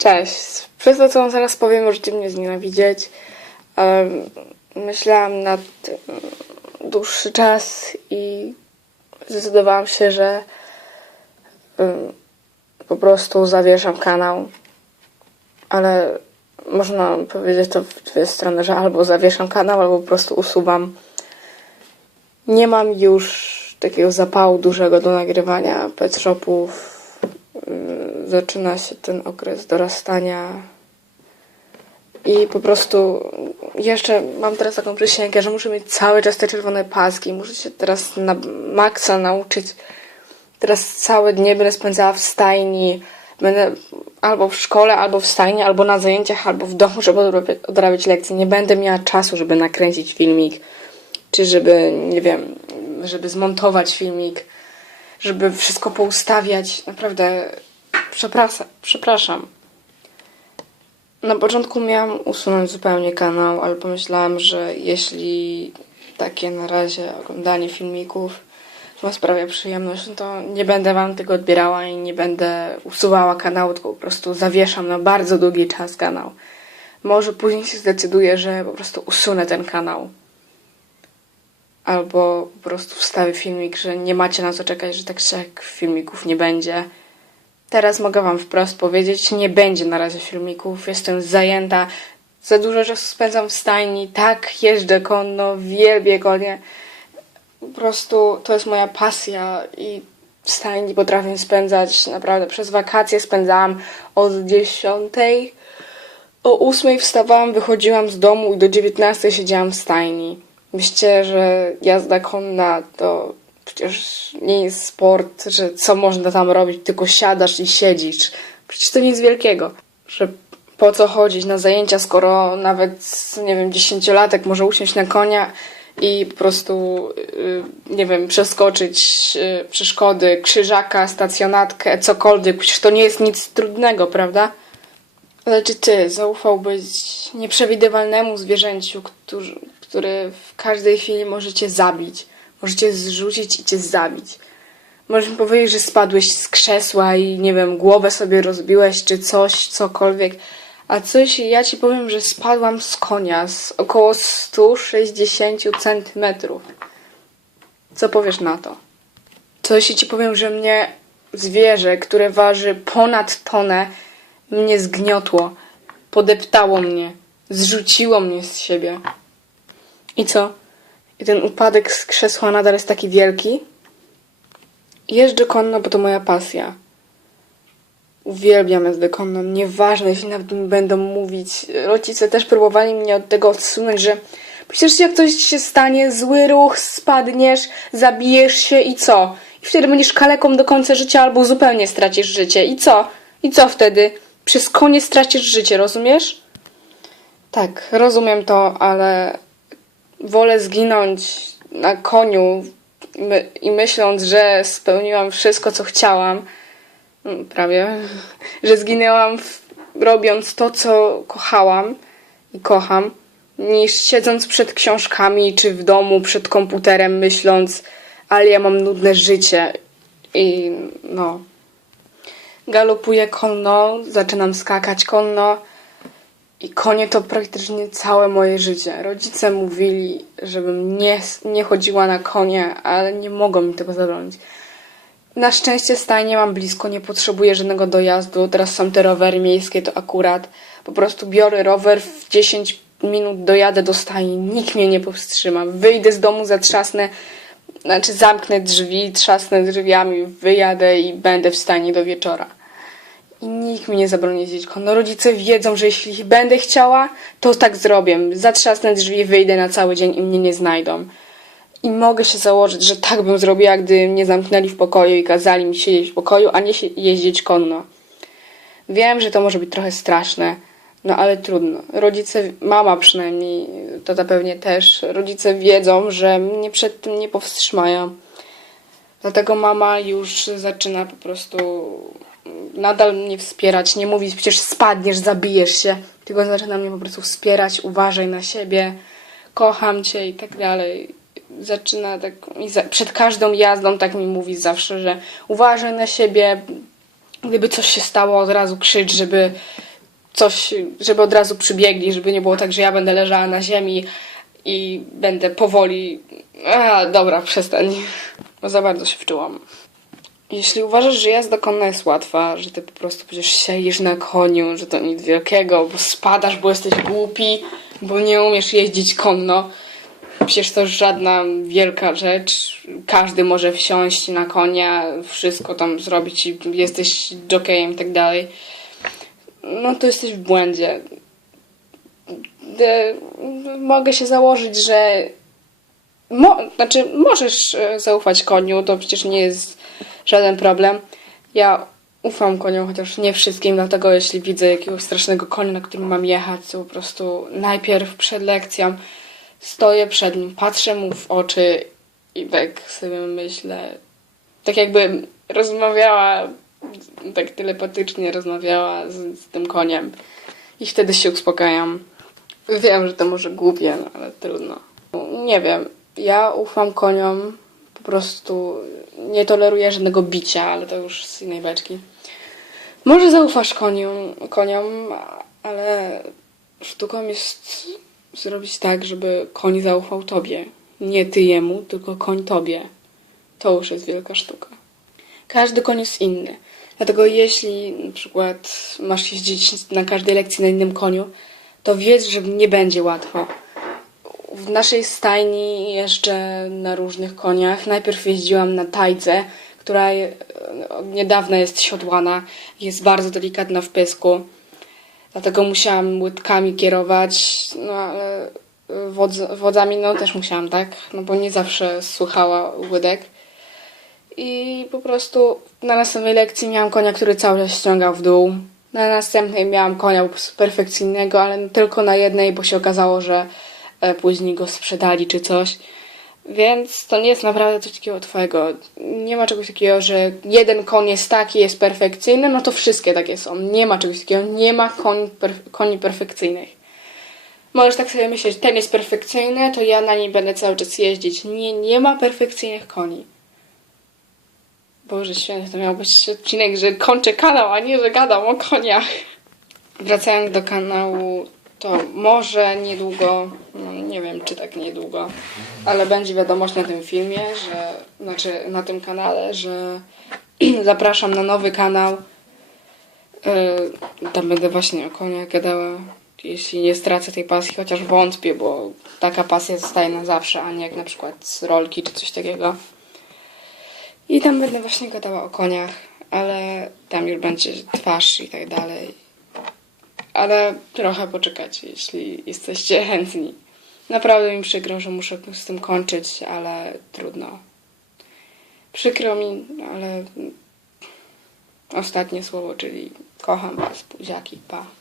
Cześć. Przez to, co wam zaraz powiem, możecie mnie znienawidzieć. Myślałam nad dłuższy czas i zdecydowałam się, że po prostu zawieszam kanał. Ale można powiedzieć to w dwie strony, że albo zawieszam kanał, albo po prostu usuwam. Nie mam już takiego zapału dużego do nagrywania pet shopów. Zaczyna się ten okres dorastania. I po prostu jeszcze mam teraz taką przysięgę, że muszę mieć cały czas te czerwone paski. Muszę się teraz na maksa nauczyć. Teraz całe dnie będę spędzała w stajni. Będę albo w szkole, albo w stajni, albo na zajęciach, albo w domu, żeby odrabiać lekcje. Nie będę miała czasu, żeby nakręcić filmik, czy żeby, nie wiem, żeby zmontować filmik, żeby wszystko poustawiać. Naprawdę przepraszam. przepraszam. Na początku miałam usunąć zupełnie kanał, ale pomyślałam, że jeśli takie na razie oglądanie filmików wam sprawia przyjemność, no to nie będę wam tego odbierała i nie będę usuwała kanału, tylko po prostu zawieszam na bardzo długi czas kanał. Może później się zdecyduję, że po prostu usunę ten kanał. Albo po prostu wstawię filmik, że nie macie na co czekać, że tak jak filmików nie będzie. Teraz mogę Wam wprost powiedzieć, nie będzie na razie filmików. Jestem zajęta. Za dużo czasu spędzam w stajni. Tak, jeżdżę konno, wielbię konie. Po prostu to jest moja pasja i w stajni potrafię spędzać naprawdę przez wakacje spędzałam od 10. O 8 wstawałam, wychodziłam z domu i do 19 siedziałam w stajni. Myślcie, że jazda konna to przecież nie jest sport, że co można tam robić, tylko siadasz i siedzisz. Przecież to nic wielkiego. Że po co chodzić na zajęcia, skoro nawet, nie wiem, dziesięciolatek może usiąść na konia i po prostu, yy, nie wiem, przeskoczyć yy, przeszkody, krzyżaka, stacjonatkę, cokolwiek. Przecież to nie jest nic trudnego, prawda? Ale czy ty zaufałbyś nieprzewidywalnemu zwierzęciu, który, który w każdej chwili może cię zabić? Może cię zrzucić i cię zabić. Możesz mi powiedzieć, że spadłeś z krzesła i nie wiem, głowę sobie rozbiłeś czy coś, cokolwiek. A coś, ja ci powiem, że spadłam z konia z około 160 centymetrów. Co powiesz na to? Co jeśli ci powiem, że mnie zwierzę, które waży ponad tonę, mnie zgniotło, podeptało mnie, zrzuciło mnie z siebie. I co? I ten upadek z krzesła nadal jest taki wielki? Jeżdżę konno, bo to moja pasja. Uwielbiam jazdę konną. Nieważne, jeśli nawet mi będą mówić. Rodzice też próbowali mnie od tego odsunąć, że przecież jak coś się stanie, zły ruch, spadniesz, zabijesz się i co? I wtedy będziesz kaleką do końca życia albo zupełnie stracisz życie. I co? I co wtedy? Przez koniec stracisz życie, rozumiesz? Tak, rozumiem to, ale wolę zginąć na koniu my, i myśląc, że spełniłam wszystko, co chciałam, mm, prawie, że zginęłam robiąc to, co kochałam i kocham, niż siedząc przed książkami czy w domu przed komputerem, myśląc, ale ja mam nudne życie i no. Galopuję konno, zaczynam skakać konno. I konie to praktycznie całe moje życie. Rodzice mówili, żebym nie, nie chodziła na konie, ale nie mogą mi tego zabronić. Na szczęście stajnie mam blisko, nie potrzebuję żadnego dojazdu. Teraz są te rowery miejskie, to akurat. Po prostu biorę rower, w 10 minut dojadę do stajni, nikt mnie nie powstrzyma. Wyjdę z domu, zatrzasnę, znaczy zamknę drzwi, trzasnę drzwiami, wyjadę i będę w stajni do wieczora. I nikt mi nie zabroni jeździć konno. Rodzice wiedzą, że jeśli będę chciała, to tak zrobię. Zatrzasnę drzwi, wyjdę na cały dzień i mnie nie znajdą. I mogę się założyć, że tak bym zrobiła, gdy mnie zamknęli w pokoju i kazali mi siedzieć w pokoju, a nie jeździć konno. Wiem, że to może być trochę straszne, no ale trudno. Rodzice, mama przynajmniej, to pewnie też, rodzice wiedzą, że mnie przed tym nie powstrzymają. Dlatego mama już zaczyna po prostu nadal mnie wspierać, nie mówić przecież spadniesz, zabijesz się, tylko zaczyna mnie po prostu wspierać, uważaj na siebie, kocham cię i tak dalej. Zaczyna tak, przed każdą jazdą tak mi mówi zawsze, że uważaj na siebie, gdyby coś się stało, od razu krzycz, żeby coś, żeby od razu przybiegli, żeby nie było tak, że ja będę leżała na ziemi i będę powoli. A, dobra, przestań. Bo za bardzo się wczułam. Jeśli uważasz, że jazda konna jest łatwa, że ty po prostu przecież siedzisz na koniu, że to nic wielkiego, bo spadasz, bo jesteś głupi, bo nie umiesz jeździć konno, przecież to żadna wielka rzecz. Każdy może wsiąść na konia, wszystko tam zrobić i jesteś jockeyem i tak dalej. No to jesteś w błędzie. De, mogę się założyć, że Mo, znaczy, możesz e, zaufać koniu, to przecież nie jest żaden problem. Ja ufam koniom, chociaż nie wszystkim, dlatego jeśli widzę jakiegoś strasznego konia, na którym mam jechać, to po prostu najpierw przed lekcją stoję przed nim, patrzę mu w oczy i tak sobie myślę, tak jakby rozmawiała, tak telepatycznie rozmawiała z, z tym koniem i wtedy się uspokajam. Wiem, że to może głupie, no, ale trudno. Nie wiem. Ja ufam koniom. Po prostu nie toleruję żadnego bicia, ale to już z innej beczki. Może zaufasz koniom, koniom, ale sztuką jest zrobić tak, żeby koń zaufał tobie. Nie ty jemu, tylko koń tobie. To już jest wielka sztuka. Każdy koń jest inny. Dlatego jeśli na przykład masz jeździć na każdej lekcji na innym koniu, to wiedz, że nie będzie łatwo. W naszej stajni jeżdżę na różnych koniach. Najpierw jeździłam na tajdze, która od niedawna jest siodłana. Jest bardzo delikatna w pysku. Dlatego musiałam łydkami kierować, no ale wodz, wodzami no też musiałam, tak? No bo nie zawsze słuchała łydek. I po prostu na następnej lekcji miałam konia, który cały czas ściągał w dół. Na następnej miałam konia po prostu perfekcyjnego, ale tylko na jednej, bo się okazało, że później go sprzedali czy coś. Więc to nie jest naprawdę coś takiego twojego. Nie ma czegoś takiego, że jeden koń jest taki, jest perfekcyjny, no to wszystkie takie są. Nie ma czegoś takiego, nie ma koni, perf- koni perfekcyjnych. Możesz tak sobie myśleć, ten jest perfekcyjny, to ja na nim będę cały czas jeździć. Nie, nie ma perfekcyjnych koni. Boże święty, to miał być odcinek, że kończę kanał, a nie, że gadam o koniach. Wracając do kanału, to może niedługo, no nie wiem czy tak niedługo, ale będzie wiadomość na tym filmie, że, znaczy na tym kanale, że zapraszam na nowy kanał. Yy, tam będę właśnie o koniach gadała, jeśli nie stracę tej pasji, chociaż wątpię, bo taka pasja zostaje na zawsze, a nie jak na przykład z rolki czy coś takiego. I tam będę właśnie gadała o koniach, ale tam już będzie twarz i tak dalej. Ale trochę poczekać, jeśli jesteście chętni. Naprawdę mi przykro, że muszę z tym kończyć, ale trudno. Przykro mi, ale ostatnie słowo, czyli kocham was, buziaki, pa.